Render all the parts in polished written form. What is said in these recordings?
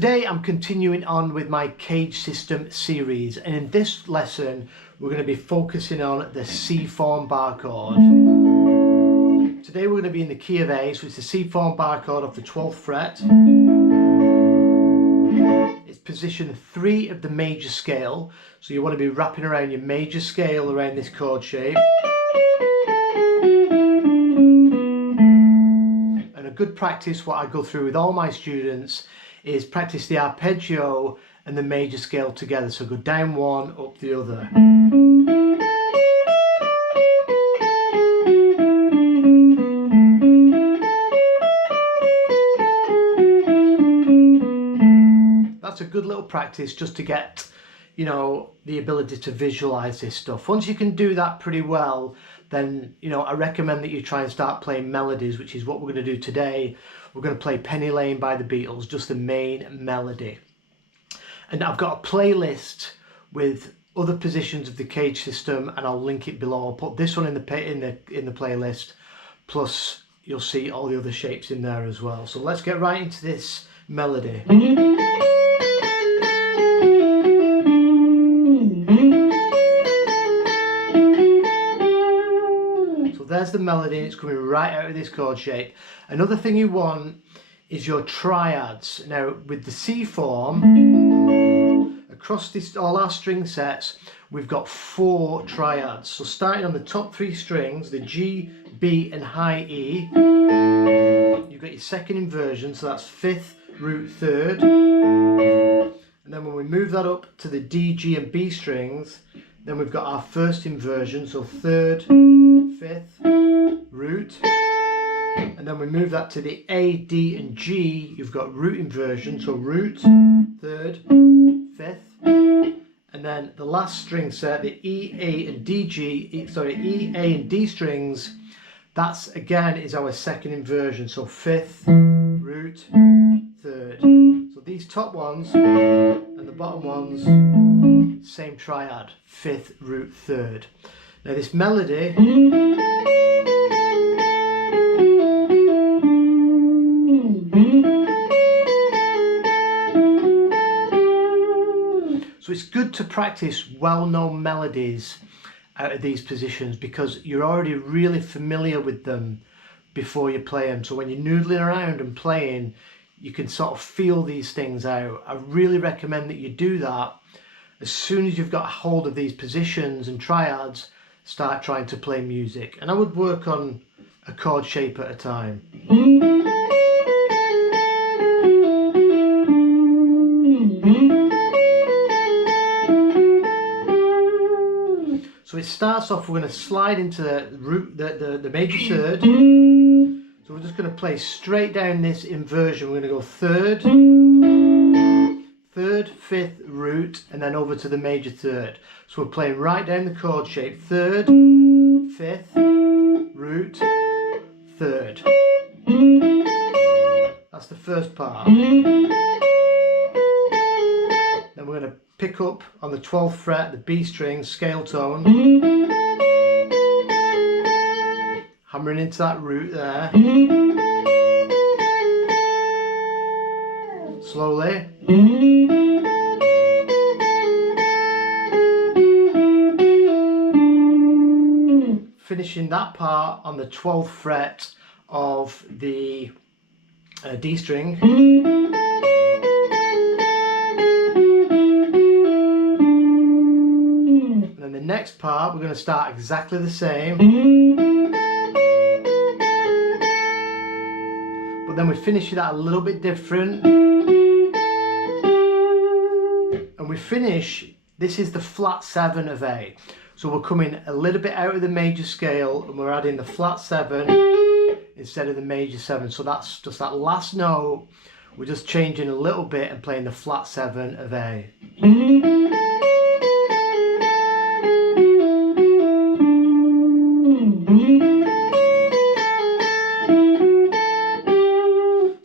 Today I'm continuing on with my CAGED system series, and in this lesson we're going to be focusing on the C form bar chord. Today we're going to be in the key of A, so it's the C form bar chord of the 12th fret. It's position 3 of the major scale, so you want to be wrapping around your major scale around this chord shape. And a good practice, what I go through with all my students, is practice the arpeggio and the major scale together. So go down one, up the other. That's a good little practice just to get, you know, the ability to visualize this stuff. Once you can do that pretty well, then, you know, I recommend that you try and start playing melodies, which is what we're going to do today. We're going to play Penny Lane by the Beatles, just the main melody. And I've got a playlist with other positions of the CAGED system, and I'll link it below. I'll put this one in the playlist, plus you'll see all the other shapes in there as well. So let's get right into this melody. There's the melody, and it's coming right out of this chord shape. Another thing you want is your triads. Now with the C form, across all our string sets, we've got 4 triads. So starting on the top 3 strings, the G, B and high E, you've got your second inversion, so that's 5th, root 3rd. And then when we move that up to the D, G and B strings, then we've got our first inversion, so 3rd, 5th, root, and then we move that to the A, D and G, you've got root inversion, so root, 3rd, 5th, and then the last string set, the E, A and E, A and D strings, that's again is our second inversion, so 5th, root, 3rd. So these top ones and the bottom ones, same triad, 5th, root, 3rd. Now this melody, so it's good to practice well-known melodies out of these positions because you're already really familiar with them before you play them. So when you're noodling around and playing, you can sort of feel these things out. I really recommend that you do that. As soon as you've got a hold of these positions and triads, start trying to play music. And I would work on a chord shape at a time. So it starts off, we're going to slide into the major third. So we're just going to play straight down this inversion. We're going to go 3rd, 5th, root, and then over to the major third. So we're playing right down the chord shape, 3rd, 5th, root, 3rd. That's the first part. Then we're going to pick up on the 12th fret, the B string, scale tone, hammering into that root there. Slowly. Finishing that part on the 12th fret of the D string. And then the next part we're going to start exactly the same. But then we finish that a little bit different. And we finish, this is the flat 7 of A. So we're coming a little bit out of the major scale and we're adding the flat 7 instead of the major 7. So that's just that last note. We're just changing a little bit and playing the flat 7 of A.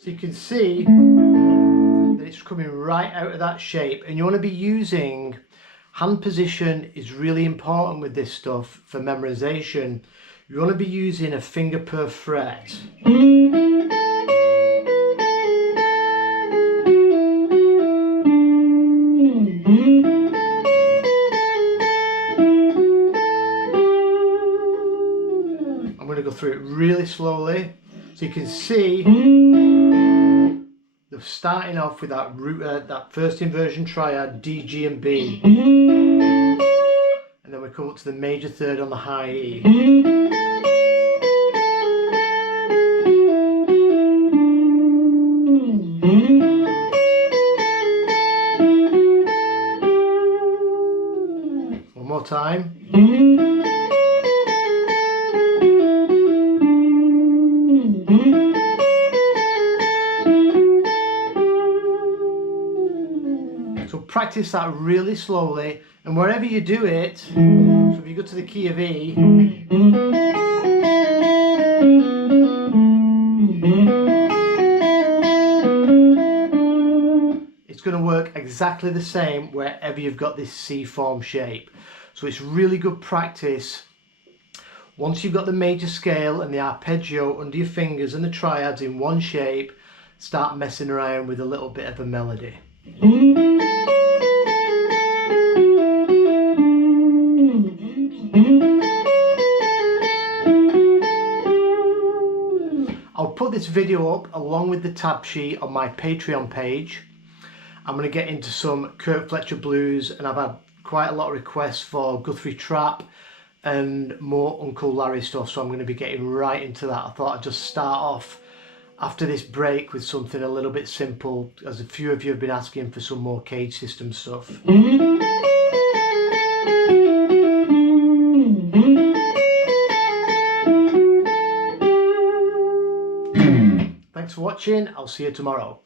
So you can see that it's coming right out of that shape, and you want to be using hand position is really important with this stuff for memorization. You want to be using a finger per fret. it really slowly. So you can see they're starting off with that that first inversion triad, D, G and B. And then we come up to the major third on the high E. One more time. So practice that really slowly, and wherever you do it, so if you go to the key of E, it's going to work exactly the same wherever you've got this C form shape. So it's really good practice. Once you've got the major scale and the arpeggio under your fingers and the triads in one shape, start messing around with a little bit of a melody. I'll put this video up along with the tab sheet on my Patreon page. I'm going to get into some Kirk Fletcher blues, and I've had quite a lot of requests for Guthrie Trap and more Uncle Larry stuff, so I'm going to be getting right into that. I thought I'd just start off after this break with something a little bit simple, as a few of you have been asking for some more CAGED system stuff. Thanks for watching, I'll see you tomorrow.